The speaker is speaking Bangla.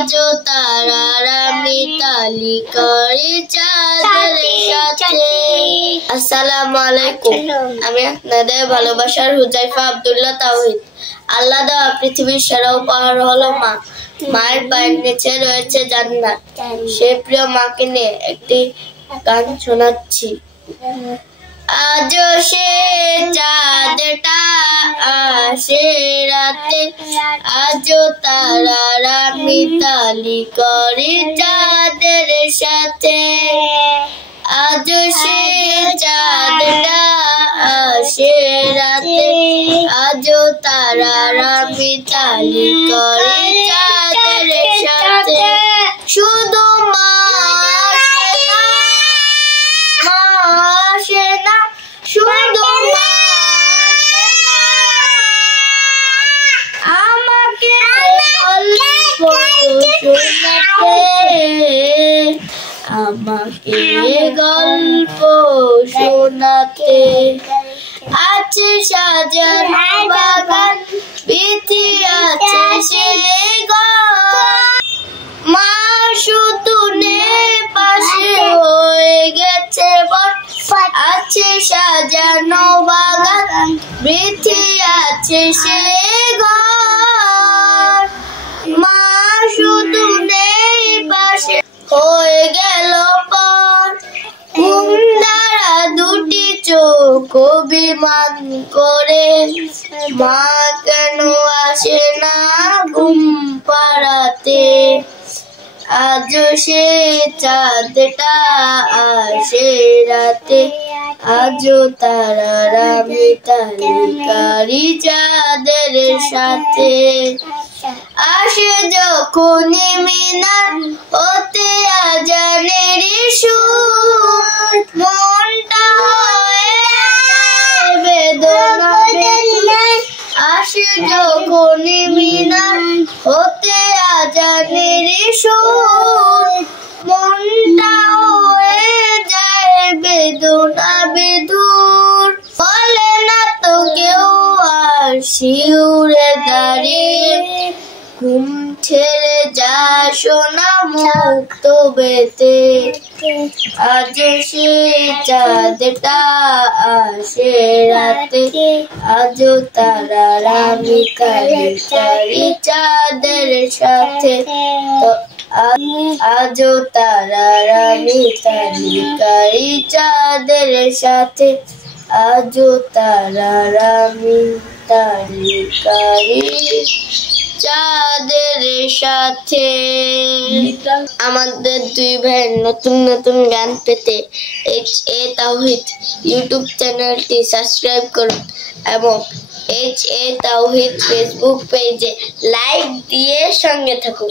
আজও তারারা মিতালি করে চাঁদের সাথে। আসসালামু আলাইকুম, আমি আপনাদের ভালোবাসার হুজাইফা আব্দুল্লাহ তাওহিদ। আল্লাহ দেওয়া পৃথিবীর সেরা উপহার হলো মা। মায়ের পায়ের নিচে রয়েছে জান্নাত। সে প্রিয় মাকে নিয়ে একটি গান শোনাচ্ছি। আজও সে চাঁদটা আসে রাতে, আজও তারারা মিতালি করে চাঁদের সাথে। আজও সে চাঁদটা আসে রাতে, আজও তারারা মিতালি করে চাঁদের সাথে। শুধু মা আসে না, শুধু মা আমাকে গল্প শোনাতে, আমাকে গল্প শোনাতে। আছে সাজানো বাগান, বিথি আছে সে ঘর, মা শুধু পাশে হয়ে গেছে বট। আছে সাজানো বাগান, বিথি আছে সে ঘর, মা শুধু পাশে হয়ে গেল পর। ঘুম দ্বারা দুটি চোখ অভিমান করে, মা কেন আসে না ঘুম পাড়াতে। আজও সে চাঁদটা আসে রাতে, আজও তারারা মিতালি করে চাঁদের সাথে। আসে যখন মিনার হতে আজানের সুর, মনটা হয়ে বেদনা। আসে যখন মিনার হতে আজানের সুর, মনটা হয়ে যায় বেদনা বেদুর। বলে না তো কেউ আর শিউরে দাঁড়িয়ে, ঘুম ছেড়ে যা সোনা মুক্ত বেতে। আজও সে চাঁদটা আসে রাতে, আজও তারারা মিতালি করে চাঁদের সাথে। আজও তারারা মিতালি করে চাঁদের সাথে, আজও তারারা মিতালি করে চাঁদের সাথে। আমাদের দুই ভাইয়ের নতুন নতুন গান পেতে HA তাওহিদ ইউটিউব চ্যানেলটি সাবস্ক্রাইব করুন এবং HA তাওহিদ ফেসবুক পেজে লাইক দিয়ে সঙ্গে থাকুন।